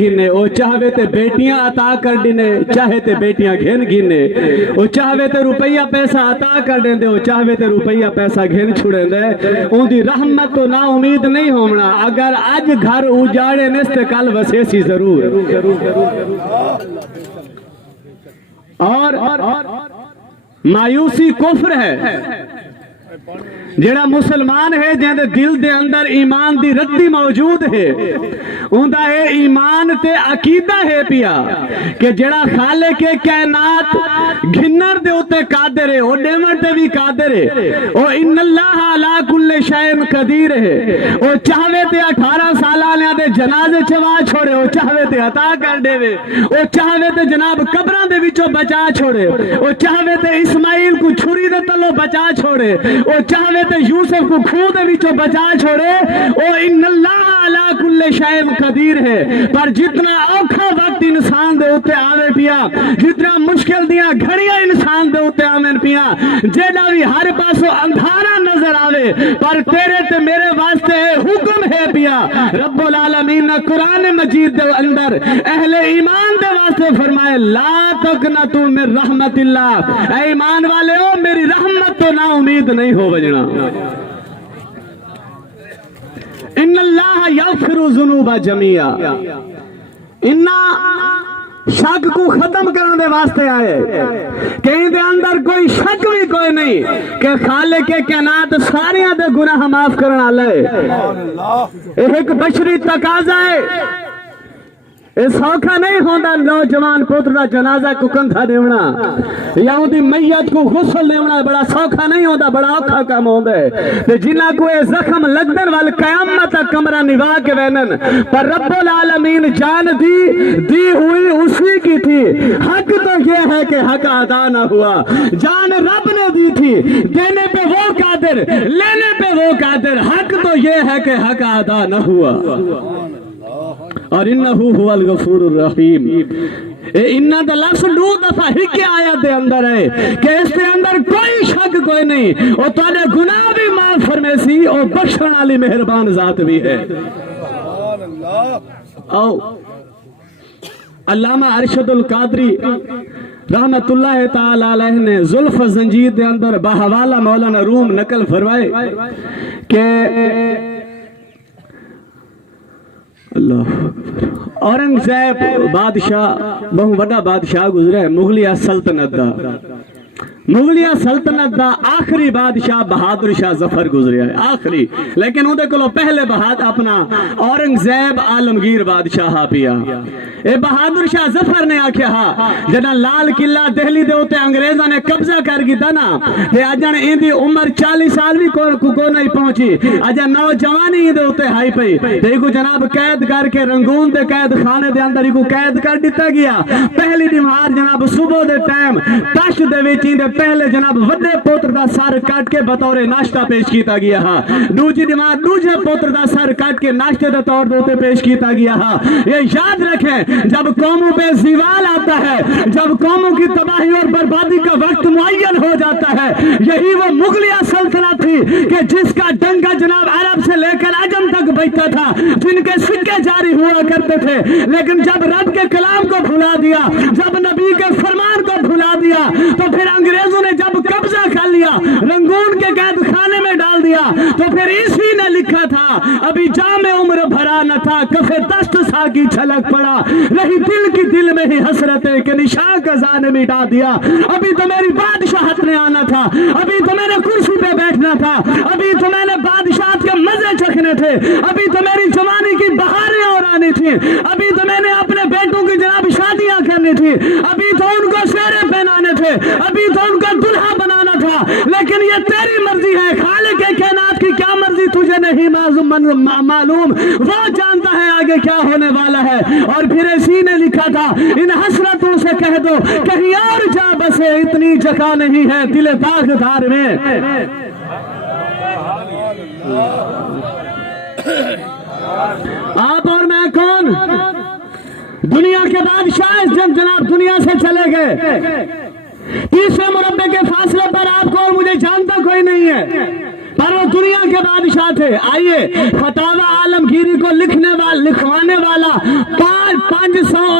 گھنے او چاہوے تے بیٹیاں عطا کر دینے چاہے تے بیٹیاں گھن گھنے او چاہوے تے روپیہ پیسہ عطا کر دیندے او چاہوے تے روپیہ پیسہ گھن چھوڑے دے ان دی رحمت تو نا امید نہیں ہونا اگر آج گھر اجاڑے نستے کل وسیسی ضرور اور مایوسی کفر ہے جڑا مسلمان ہے جہاں دل دے اندر ایمان دی ردی موجود ہے ان دا اے ایمان تے عقیدہ ہے پیا کہ جڑا خالق کے کائنات گھنر دے ہوتے قادر ہے او ڈیمر دے بھی قادر ہے او ان اللہ علا کل شیء قدیر ہے او چاہوے تے 18 سالہ دے جنازے چوا چھوڑے او چاہوے تے عطا کر دے وے او چاہوے تے جناب قبراں دے وچوں بچا چھوڑے او چاہوے تے اسماعیل کو چھری دے تلو بچا چھوڑے او چاہوے تے یوسف کو کھو دے وچوں بچا چھوڑے او ان اللہ علا کل شیء قدیر ہے پر جتنا اوکھا وقت انسان دے ہوتے آوے پیا جتنا مشکل دیاں گھڑیاں انسان دے ہوتے آمین پیا جیڑا بھی ہر پاسو اندھارا نظر آوے پر تیرے تے میرے واسطے حکم ہے پیا رب العالمین نے قرآن مجید دے اندر اہل ایمان دے واسطے فرمائے لا تقنطوا من رحمت اللہ اے ایمان والے ہو میری رحمت تو نا امید نہیں ہو بجنا ان اللہ یغفر الذنوب جميعا انہا شک کو ختم کرنے دے واسطے آئے کہ ان دے اندر کوئی شک بھی کوئی نہیں کہ خالق کے کائنات ساریاں دے گناہ معاف کرنا لے ایک بشری تقاضا ہے اس سوکھا نہیں ہوتا نوجوان پتر دا جنازہ کو کندھا دیونا یا ان دی میت کو غسل دیونا بڑا سوکھا نہیں ہوتا بڑا اوکھا کام ہوتا ہے جنہ کو اے زخم لگدر وال قیامت کمرہ نوا کے وینن پر رب العالمین جان دی ہوئی اسی کی تھی حق تو یہ ہے کہ حق ادا نہ ہوا جان رب نے دی تھی دینے پہ وہ قادر لینے پہ وہ قادر حق تو یہ ہے کہ حق ادا نہ ہوا اور انہو ہوا الغفور الرحیم انہا دا لفظ 2 دفعہ ہی کی آیت دے اندر ہے کہ اس دے اندر کوئی شک کوئی نہیں اور تانے گناہ بھی معاف فرمیسی اور بخشن علی مہربان ذات بھی ہے علامہ ارشد القادری رحمت اللہ تعالی علیہ نے زلف زنجیر دے اندر بحوالہ مولانا روم نقل فرمائے کہ اللہ اورنگزیب بادشاہ بہت بڑا بادشاہ گزرے مغلیہ سلطنت دا مغلیہ سلطنت دا آخری بادشاہ بہادر شاہ ظفر گزریا ہے آخری لیکن وہ دیکھو پہلے بہاد اپنا اورنگزیب عالمگیر بادشاہ پیا اے بہادر شاہ ظفر نے آکھیا ہاں جنا لال قلعہ دہلی دے ہوتے انگریزاں نے قبضہ کر گیا نا تے اجن ان دی عمر 40 سال بھی کو نہیں پہنچی اجن نوجوانی دے ہوتے ہائی پئی تے کو جناب قید کر کے رنگون دے قید خانے دے اندر کو قید کر دتا گیا پہلی نماز جناب صبح دے ٹائم تش دے وچ پہلے جناب وڈے پوتر دا سر کٹ کے بطور ناشتہ پیش کیتا گیا ہاں دوجی نماز دوجے پوتر دا سر کٹ کے ناشتے دے طور دوتے پیش کیتا گیا ہاں یہ یاد رکھیں جب قوموں پہ زوال آتا ہے جب قوموں کی تباہی اور بربادی کا وقت معین ہو جاتا ہے یہی وہ مغلیہ سلطنت تھی کہ جس کا ڈنگا جناب عرب سے لے کر عجم تک بجتا تھا جن کے سکے جاری ہوا کرتے تھے لیکن جب رب کے کلام کو بھلا دیا جب نبی کے فرمان کو بھلا دیا تو پھر انگریزوں نے جب قبضہ کر لیا رنگون کے قید خانے میں ڈال دیا تو پھر اسی نے لکھا تھا ابھی جام عمر بھرا نہ تھا کفے دست سا کی چھلک پڑا رہی دل کی دل میں ہی حسرتیں کہ نشان کا زان مٹا دیا ابھی تو میری بادشاہت نے آنا تھا ابھی تو میں نے کرسی پہ بیٹھنا تھا ابھی تو میں نے بادشاہت کے مزے چکھنے تھے ابھی تو میری جوانی کی بہاریں اور آنی تھی ابھی تو میں نے اپنے بیٹوں کی جناب شادیاں کرنی تھی ابھی تو ان کو سیرے پہنانے تھے ابھی تو ان کا دلہا بنانا تھا لیکن یہ تیری مرضی ہے خالق کائنات کی کیا مرضی تجھے نہیں معلوم وہ جانتا ہے آگے کیا ہونے والا ہے اور پھر اسی نے لکھا تھا ان حسرتوں سے کہہ دو کہیں اور جا بسے اتنی جگہ نہیں ہے دل داغدار میں آپ اور میں کون دنیا کے بادشاہ جناب دنیا سے چلے گئے تیسرے مربع کے فاصلے پر آپ کو اور مجھے جانتا کوئی نہیں ہے پر وہ دنیا کے بادشاہ تھے آئیے فتاوی عالمگیری کو لکھوانے والا 500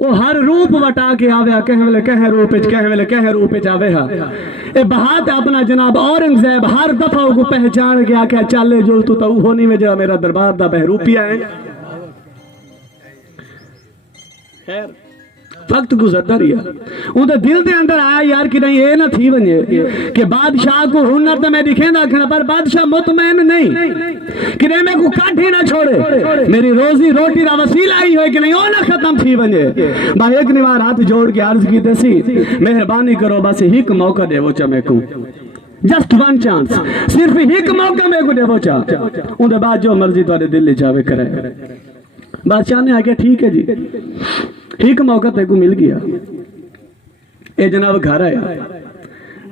وہ ہر روپ وٹا کے آوے کہیں ویلے کہیں روپ وچ کہیں ویلے کہیں روپ وچ آوے ہا اے بہات اپنا جناب اورنگزیب ہر دفعہ کو پہچان گیا کہ چلے جو تو وہ نہیں میں جڑا میرا دربار دا بہروپیہ ہے خیر وقت گزرتا رہیا ان دے دل دے اندر آیا یار کہ نہیں اے نہ تھی ونجے کہ بادشاہ کو ہنر تے میں دکھیں دا کھنا پر بادشاہ مطمئن نہیں کہ نہیں میں کو کاٹ ہی نہ چھوڑے میری روزی روٹی دا وسیلہ ہی ہوئے کہ نہیں او نہ ختم تھی ونجے با ایک نوار ہاتھ جوڑ کے عرض کی سی مہربانی کرو بس ایک موقع دے وہ چا میں کو جسٹ ون چانس صرف ایک موقع میں کو دے وہ چا ان دے بعد جو مرضی تواڈے دل لے جاوے کرے بادشاہ نے آگیا ٹھیک ہے جی ایک موقع تے کو مل گیا اے جناب گھر آیا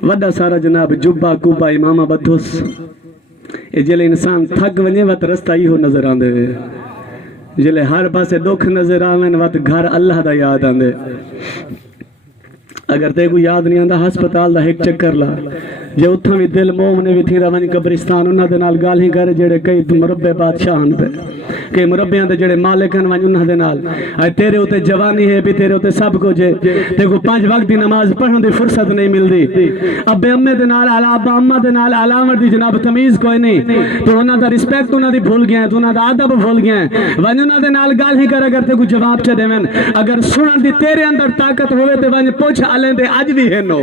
وڈا سارا جناب جبا کوبا امامہ بدھوس اے جلے انسان تھک ونجے وقت رستہ ہی ہو نظر آندے جلے ہر پاسے دکھ نظر آویں وقت گھر اللہ دا یاد آندے اگر تے کو یاد نہیں آندا ہسپتال دا ایک چکر لا جے اتھاں بھی دل موم نے بھی تھی رونی قبرستان انہاں دے نال گال ہی کر جڑے کئی مربے بادشاہاں پہ کہ مربیاں دے جڑے مالک ہیں ونج انہاں دے نال اے تیرے اوتے جوانی ہے بھی تیرے اوتے سب کچھ ہے تے کو 5 وقت دی نماز پڑھن دی فرصت نہیں ملدی ابے امے دے نال ابا اما دے نال علامت دی جناب تمیز کوئی نہیں تو انہاں دا رسپیکٹ انہاں دی بھول گئے تو انہاں دا ادب بھول گئے ونج انہاں دے نال گال ہی کر اگر تے کو جواب چ دیویں اگر سنن دی تیرے اندر طاقت ہوے تے ونج پوچھ الیں دے اج بھی ہے نو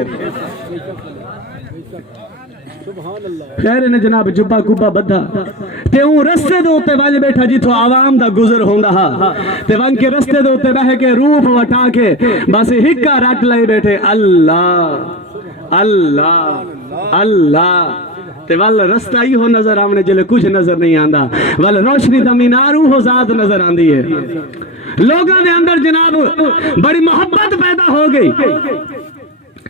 خیر نے جناب جبا کوبا بدھا تے اون رستے دے اوتے ونج بیٹھا جتھوں عوام دا گزر ہوندا ہا تے ونج کے رستے دے اوتے بیٹھ کے روپ وٹا کے بس ہکا رٹ لے بیٹھے اللہ اللہ اللہ تے ول رستہ ہی ہو نظر آونے جلے کچھ نظر نہیں آندا ول روشنی دا مینار ہو ذات نظر آندی ہے لوگاں دے اندر جناب بڑی محبت پیدا ہو گئی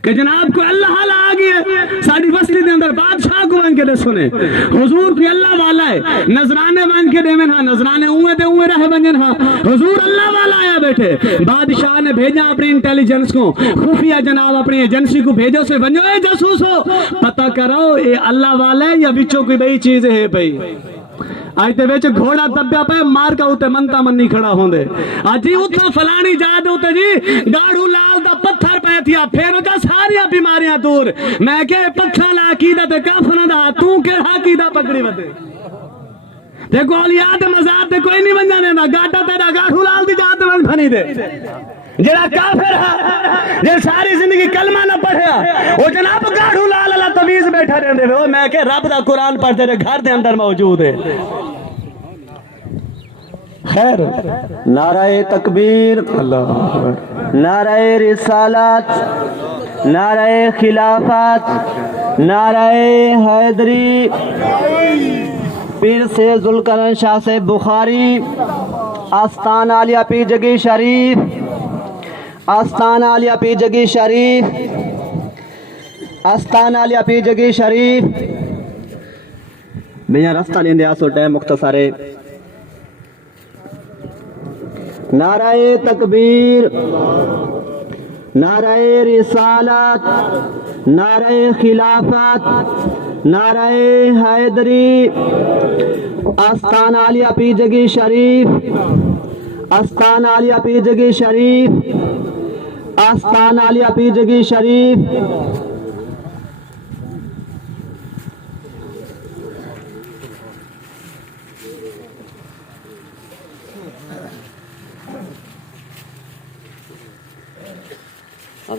کہ جناب کو اللہ حالا آگئی ہے ساڑھی وصلی دے اندر بادشاہ کو ان کے دے سنے حضور کی اللہ والا ہے نظرانے ون کے دے من ہاں نظرانے اوے دے اوے رہ ونجن ہاں حضور اللہ والا آیا بیٹھے بادشاہ نے بھیجا اپنی انٹیلیجنس کو خفیہ جناب اپنی ایجنسی کو بھیجو سے ونجو اے جاسوس ہو پتہ کرو اے اللہ والا ہے یا بچوں کوئی بئی چیز ہے بھئی آج تے ویچ گھوڑا دبیا پہ مار کا ہوتے منتا منی کھڑا ہوں دے آج جی اتنا فلانی جا دے ہوتے جی گاڑھو لال دا پتھر پہ تھیا پھر ہوتا ساریا بیماریاں دور میں کہ پتھر لا عقیدہ تے کافنا دا تو کہا عقیدہ پکڑی وتے دیکھو اولیاء دے مزاد دے کوئی نہیں بن جانے دا گاٹا تیرا گاڑھو لال دی جاتے بن بھنی دے جڑا کافر ہے جڑا ساری زندگی کلمہ نہ پڑھیا وہ جناب گاڑھو لال اللہ تمیز بیٹھا رہن دے وہ میں کہ رب دا قرآن پڑھ تیرے گھر دے اندر موجود ہے خیر نعرہ تکبیر اللہ نعرہ رسالت نعرہ خلافت نعرہ حیدری پیر سے ذوالقرن شاہ سے بخاری آستان عالیہ پیر جگی شریف آستان عالیہ پیر جگی شریف آستان عالیہ پیر جگی شریف بھیا رستہ لیندے آسو ٹائم مختصر نعرہ تکبیر نعرہ رسالت نعرہ خلافت نعرہ حیدری آستان عالیہ پیر جگی شریف آستان عالیہ پیر جگی شریف آستان عالیہ پیر جگی شریف آپ